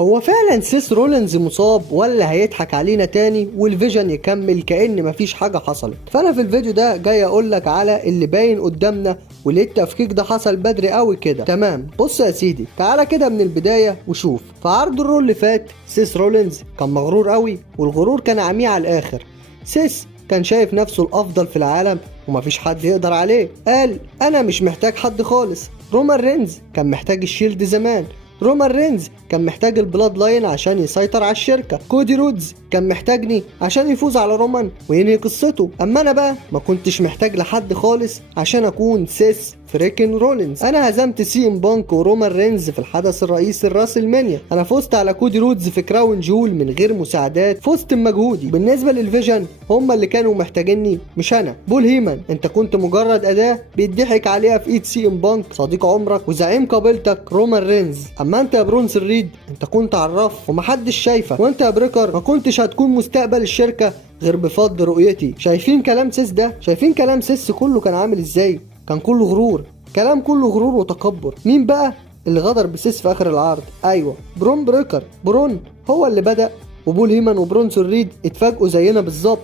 هو فعلا سيس رولينز مصاب ولا هيضحك علينا تاني والفيجن يكمل كأن مفيش حاجة حصلت؟ فانا في الفيديو ده جاي اقولك على اللي باين قدامنا وليه التفكيك ده حصل بدري قوي كده. تمام، بص يا سيدي، تعالى كده من البداية وشوف. في عرض الرول اللي فات سيس رولينز كان مغرور قوي، والغرور كان عميق على الاخر. سيس كان شايف نفسه الافضل في العالم ومفيش حد يقدر عليه. قال انا مش محتاج حد خالص. رومان رينز كان محتاج الشيلد زمان. رومان رينز كان محتاج البلاد لاين عشان يسيطر على الشركة. كودي رودز كان محتاجني عشان يفوز على رومان وينهي قصته. اما انا بقى ما كنتش محتاج لحد خالص عشان اكون سيس فريكن رولينز. انا هزمت سي ام بانك ورومان رينز في الحدث الرئيسي الراسل مانيا. انا فزت على كودي رودز في كراون جول من غير مساعدات، فزت بمجهودي. بالنسبه للفيجن هم اللي كانوا محتاجيني مش انا. بول هيمان انت كنت مجرد اداه بيضحك عليها في ايد سي ام بانك صديق عمرك وزعيم قبيلتك رومان رينز. اما انت يا برونس ريد انت كنت عراف ومحدش شايفك، وانت يا بريكر ما كنتش هتكون مستقبل الشركه غير بفضل رؤيتي. شايفين كلام سيس ده؟ شايفين كلام سيس كله كان عامل ازاي؟ كان كله غرور، كلام كله غرور وتكبر. مين بقى اللي غدر بسيس في اخر العرض؟ ايوه، برون بريكر. برون هو اللي بدأ، وبول هيمان وبرونسون ريد اتفاجئوا زينا بالظبط.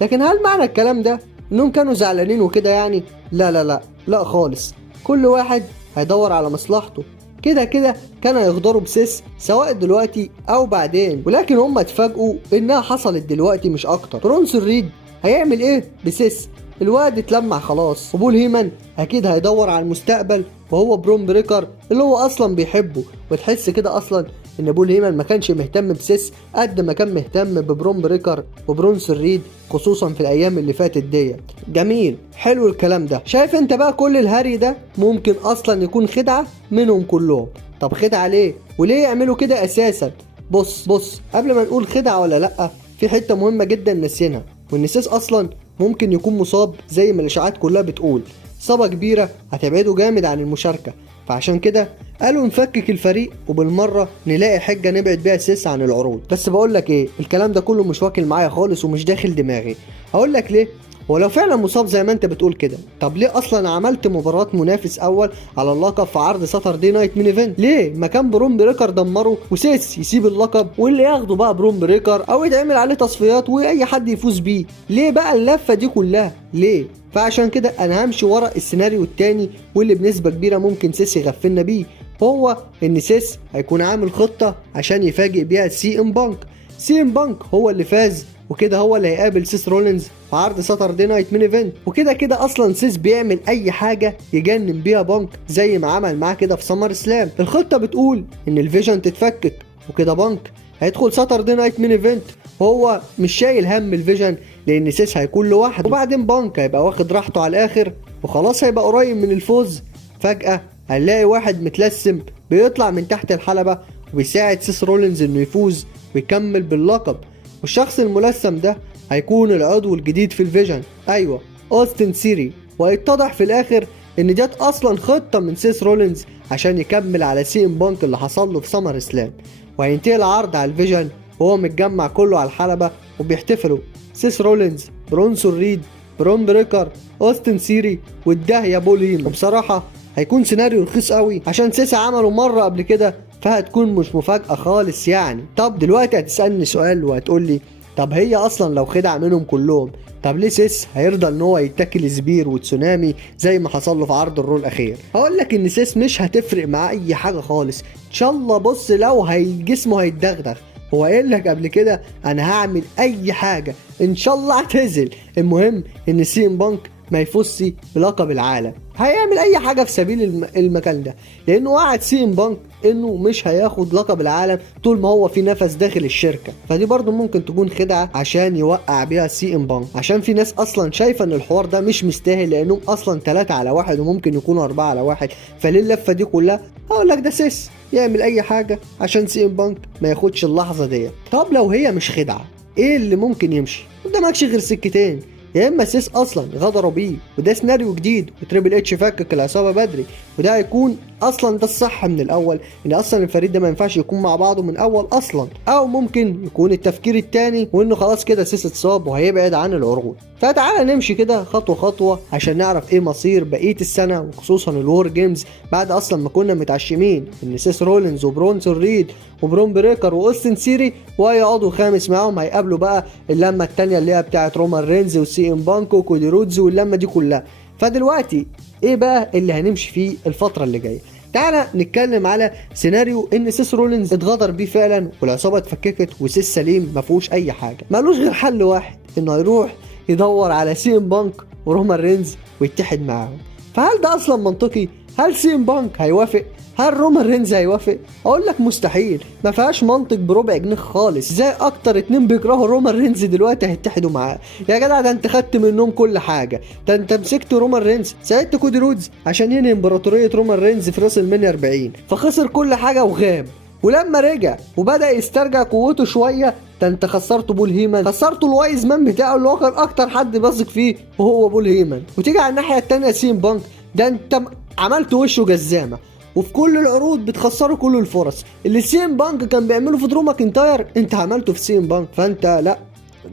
لكن هل معنى الكلام ده انهم كانوا زعلانين وكده يعني؟ لا لا لا لا خالص. كل واحد هيدور على مصلحته. كده كده كانوا يغدروا بسيس سواء دلوقتي او بعدين، ولكن هم اتفاجئوا انها حصلت دلوقتي مش اكتر. برونسون ريد هيعمل ايه بسيس؟ الواد اتلمع خلاص. وبول هيمان اكيد هيدور على المستقبل، وهو برون بريكر اللي هو اصلا بيحبه. وتحس كده اصلا ان بول هيمان ما كانش مهتم بسيس قد ما كان مهتم ببرون بريكر وبرونسون ريد، خصوصا في الايام اللي فاتت ديت. جميل، حلو الكلام ده. شايف انت بقى كل الهري ده ممكن اصلا يكون خدعة منهم كلهم. طب خدعة ليه؟ وليه يعملوا كده اساسا؟ بص قبل ما نقول خدعة ولا لا، في حتة مهمة جدا نسينها، وان سيس اصلا ممكن يكون مصاب زي ما الاشاعات كلها بتقول. اصابة كبيرة هتبعده جامد عن المشاركة، فعشان كده قالوا نفكك الفريق وبالمرة نلاقي حجة نبعد بيها سيس عن العروض. بس بقولك ايه، الكلام ده كله مش واكل معايا خالص ومش داخل دماغي. هقولك ليه. ولو فعلا مصاب زي ما انت بتقول كده، طب ليه اصلا عملت مباراة منافس اول على اللقب في عرض ساتردي نايت مين ايفنت؟ ليه ما كان برون بريكر دمره وسيس يسيب اللقب واللي ياخده بقى برون بريكر او يتعمل عليه تصفيات واي حد يفوز بيه؟ ليه بقى اللفة دي كلها؟ ليه؟ فعشان كده انا همشي ورا السيناريو التاني واللي بنسبة كبيرة ممكن سيس يغفلنا بيه، هو ان سيس هيكون عامل خطة عشان يفاجئ بيها سي ام بانك. سي ام بانك هو اللي فاز، وكده هو اللي هيقابل سيس رولينز في عرض ساتردي نايت مين ايفنت. وكده كده اصلا سيس بيعمل اي حاجه يجنن بيها بانك زي ما عمل معاه كده في سمر سلام. الخطه بتقول ان الفيجن تتفكك، وكده بانك هيدخل ساتردي نايت مين ايفنت وهو مش شايل هم الفيجن لان سيس هيكون لوحده. وبعدين بانك هيبقى واخد راحته على الاخر وخلاص هيبقى قريب من الفوز. فجاه هنلاقي واحد متلسم بيطلع من تحت الحلبه وبيساعد سيس رولينز انه يفوز ويكمل باللقب. والشخص الملثم ده هيكون العضو الجديد في الفيجن، ايوه اوستن سيري. وهيتضح في الاخر ان ديت اصلا خطه من سيس رولينز عشان يكمل على سي ام بانك اللي حصل له في سمر سلام. وهينتهي العرض على الفيجن وهو متجمع كله على الحلبه وبيحتفلوا سيس رولينز، برونسون ريد، برون بريكر، اوستن سيري، والداهيه بول هيمان. وبصراحه هيكون سيناريو رخيص قوي عشان سيس عمله مره قبل كده، فهتكون مش مفاجأة خالص يعني. طب دلوقتي هتسألني سؤال وهتقولي طب هي اصلا لو خدع منهم كلهم، طب ليه سيس هيرضى ان هو يتاكل سبير وتسونامي زي ما حصل له في عرض الرول الاخير؟ هقول لك ان سيس مش هتفرق معاه اي حاجه خالص ان شاء الله. بص لو جسمه هيتدغدغ، هو قايل لك قبل كده انا هعمل اي حاجه ان شاء الله اعتزل، المهم ان سي ام بانك ما يفوزش بلقب العالم. هيعمل اي حاجه في سبيل المكان ده، لانه وعد سي ام بانك انه مش هياخد لقب العالم طول ما هو في نفس داخل الشركه. فدي برضو ممكن تكون خدعه عشان يوقع بيها سي ام بانك، عشان في ناس اصلا شايفه ان الحوار ده مش مستاهل لانهم اصلا 3-1 وممكن يكونوا 4-1. فليه اللفه دي كلها؟ هقول لك ده سيس يعمل اي حاجه عشان سي ام بانك ما ياخدش اللحظه دي. طب لو هي مش خدعه، ايه اللي ممكن يمشي؟ قدامكش غير سكتين، يا اما سيس اصلا غدروا بيه وده سيناريو جديد وتريبل اتش فكك العصابه بدري وده هيكون اصلا ده الصح من الاول، ان اصلا الفريق ده ما ينفعش يكون مع بعضه من اول اصلا، او ممكن يكون التفكير التاني وانه خلاص كده سيس اتصاب وهيبعد عن العروض. فتعالى نمشي كده خطوه خطوه عشان نعرف ايه مصير بقيه السنه، وخصوصا الوور جيمز، بعد اصلا ما كنا متعشمين ان سيس رولينز وبرونسون ريد وبرون بريكر واوستن سيري واي عضو خامس معاهم هيقابلوا بقى اللمه التانيه اللي هي بتاعت رومان رينز وسي ام بانكو وكودي رودز واللمه دي كلها. فدلوقتي ايه بقى اللي هنمشي فيه الفتره اللي جايه؟ تعالى نتكلم على سيناريو ان سيس رولينز اتغدر بيه فعلا والعصابه اتفككت وسيس سليم ما فيهوش اي حاجه، مالوش غير حل واحد، انه يروح يدور على سي ام بانك ورومان رينز ويتحد معاهم. فهل ده اصلا منطقي؟ هل سي ام بانك هيوافق؟ هل رومان رينز هيوافق؟ اقول لك مستحيل، ما فيهاش منطق بربع جنيه خالص. ازاي اكتر اتنين بيكرهوا رومان رينز دلوقتي هيتحدوا معاه؟ يا جدع ده انت خدت منهم كل حاجه، ده انت مسكت رومان رينز، ساعدت كودي رودز عشان ينهي امبراطوريه رومان رينز في راس المنيا 40، فخسر كل حاجه وغاب. ولما رجع وبدا يسترجع قوته شويه، ده انت خسرته بول هيمن، خسرته الوايز مان بتاعه اللي هو كان اكتر حد بيثق فيه وهو بول هيمن. وتيجي على الناحيه الثانيه سيم بانك، ده انت عملت وشه جزامه، وفي كل العروض بتخسروا كل الفرص اللي سيم بانك كان بيعمله في درو ماكنتاير انت عملته في سيم بانك. فانت لا،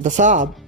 ده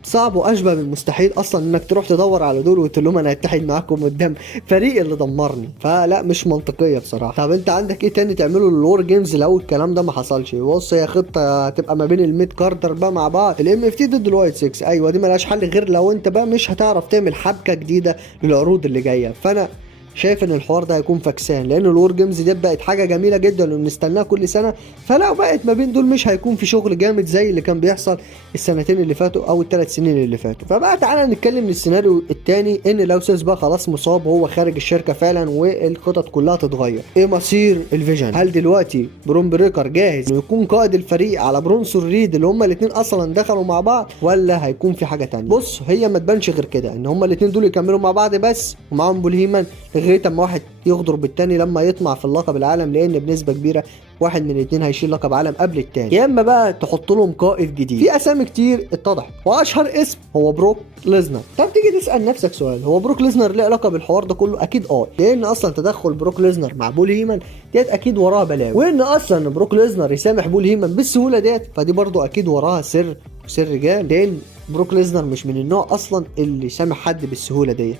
صعب واشبه بالمستحيل اصلا انك تروح تدور على دول وتقول لهم انا هتحد معاكم قدام فريق اللي دمرني. فلا، مش منطقيه بصراحه. طب انت عندك ايه تاني تعمله للور جيمز لو الكلام ده ما حصلش؟ بص، هي خطه هتبقى ما بين الميد كارتر بقى مع بعض، الام اف تي ضد الوايت 6. ايوه دي ملهاش حل غير لو انت بقى مش هتعرف تعمل حبكه جديده للعروض اللي جايه. فانا شايف ان الحوار ده هيكون فكسان، لان الور جيمز دي بقت حاجه جميله جدا وبنستناها كل سنه، فلو بقت ما بين دول مش هيكون في شغل جامد زي اللي كان بيحصل السنتين اللي فاتوا او الثلاث سنين اللي فاتوا. فبقى تعالى نتكلم من السيناريو الثاني، ان لو سيس بقى خلاص مصاب وهو خارج الشركه فعلا والخطط كلها تتغير. ايه مصير الفيجن؟ هل دلوقتي برون بريكر جاهز انه يكون قائد الفريق على برونسون ريد اللي هما الاثنين اصلا دخلوا مع بعض، ولا هيكون في حاجه ثانيه؟ بص، هي ما تبانش غير كده ان هما الاثنين دول يكملوا مع بعض بس، ومعاهم بول هيمن لغايه اما واحد يغدر بالتاني لما يطمع في اللقب العالم، لان بنسبه كبيره واحد من الاثنين هيشيل لقب عالم قبل التاني. يا اما بقى تحط لهم قائد جديد. في اسامي كتير اتضحت واشهر اسم هو بروك ليزنر. طب تيجي تسال نفسك سؤال، هو بروك ليزنر ليه علاقه بالحوار ده كله؟ اكيد لان اصلا تدخل بروك ليزنر مع بول هيمن ديت اكيد وراها بلاوي، وان اصلا بروك ليزنر يسامح بول هيمن بالسهوله ديت فدي برضو اكيد وراها سر رجال، لان بروك ليزنر مش من النوع اصلا اللي يسامح حد بالسهوله ديت،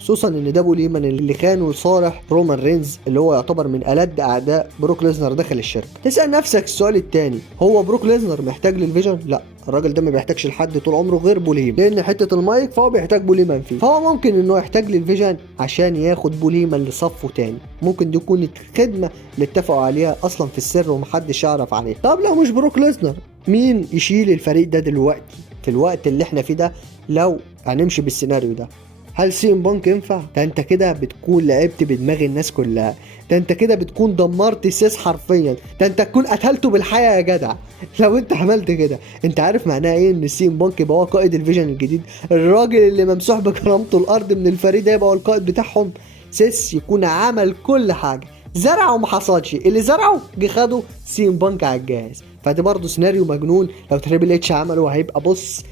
خصوصا ان ده بول هيمن اللي كان وصالح رومان رينز اللي هو يعتبر من ألد اعداء بروك ليزنر داخل الشركه. تسال نفسك السؤال الثاني، هو بروك ليزنر محتاج للفيجن؟ لا، الراجل ده ما بيحتاجش لحد طول عمره غير بول هيمن، لان حته المايك فهو بيحتاج بول هيمن فيه، فهو ممكن انه يحتاج للفيجن عشان ياخد بول هيمن لصفه تاني. ممكن دي تكون الخدمه اللي اتفقوا عليها اصلا في السر ومحدش يعرف عليها. طب لو مش بروك ليزنر، مين يشيل الفريق ده دلوقتي في الوقت اللي احنا فيه ده لو هنمشي بالسيناريو ده؟ هل سي ام بانك ينفع؟ ده انت كده بتكون لعبت بدماغ الناس كلها، ده انت كده بتكون دمرت سيس حرفيا، ده انت تكون قتلته بالحياه يا جدع لو انت عملت كده. انت عارف معناها ايه ان سي ام بانك يبقى هو قائد الفيجن الجديد؟ الراجل اللي ممسوح بكرامته الارض من الفريق ده يبقى هو القائد بتاعهم. سيس يكون عمل كل حاجه، زرعه وما حصلش، اللي زرعه جه خده سي ام بانك على الجهاز. فده برضه سيناريو مجنون لو تريبل اتش عمله، هيبقى بص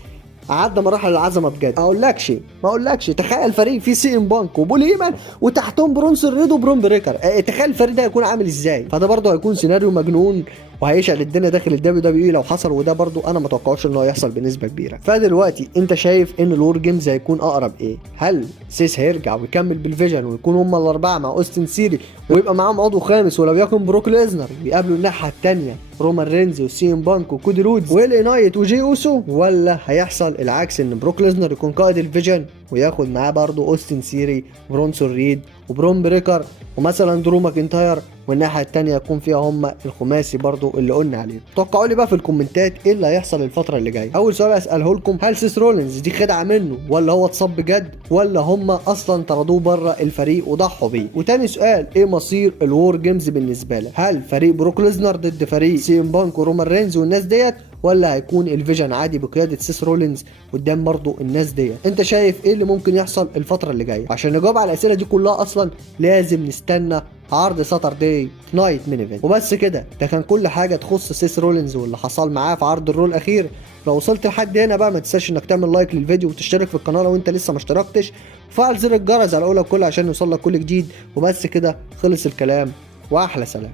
عدى مراحل العظمه بجد. ما اقولكش تخيل فريق فيه سي ام بانك وبول هيمن وتحتهم برونسون ريد وبرون بريكر، تخيل الفريق ده هيكون عامل ازاي. فده برضه هيكون سيناريو مجنون وهيشعل الدنيا داخل الدبليو دبليو اي لو حصل، وده برضه انا ما اتوقعش انه هيحصل بنسبه كبيره. فدلوقتي انت شايف ان الور جيمز هيكون اقرب ايه؟ هل سيس هيرجع ويكمل بالفيجن ويكون هم الاربعه مع اوستن سيري ويبقى معاهم عضو خامس ولو يكن بروك ليزنر بيقابلوا الناحيه الثانيه رومان رينز وسي ام بانك وكودي رودز ويل نايت وجي اوسو، ولا هيحصل العكس ان بروك ليزنر يكون قائد الفيجن وياخد معاه برضه اوستن سيري برونسون ريد وبرون بريكر ومثلا درو ماكنتاير، والناحيه الثانيه يكون فيها هم الخماسي برضو اللي قلنا عليه. توقعوا لي بقى في الكومنتات ايه اللي هيحصل الفتره اللي جايه. اول سؤال اساله لكم، هل سيس رولينز دي خدعه منه ولا هو اتصاب بجد ولا هم اصلا طردوه بره الفريق وضحوا بيه؟ وتاني سؤال، ايه مصير الوور جيمز بالنسبه لك؟ هل فريق بروك ليزنر ضد فريق سي ام بانك ورومان رينز والناس ديت، ولا هيكون الفيجن عادي بقياده سيس رولينز قدام برضو الناس ديت؟ انت شايف ايه اللي ممكن يحصل الفتره اللي جايه؟ عشان نجاوب على الاسئله دي كلها اصلا لازم نستنى عرض ساتردي نايت مين ايفنت. وبس كده، ده كان كل حاجه تخص سيس رولينز واللي حصل معاه في عرض الرول الاخير. لو وصلت لحد هنا بقى ما تنساش انك تعمل لايك للفيديو وتشترك في القناه لو انت لسه ما اشتركتش، وفعل زر الجرس على اول كل عشان يوصل لك كل جديد. وبس كده خلص الكلام. واحلى سلام.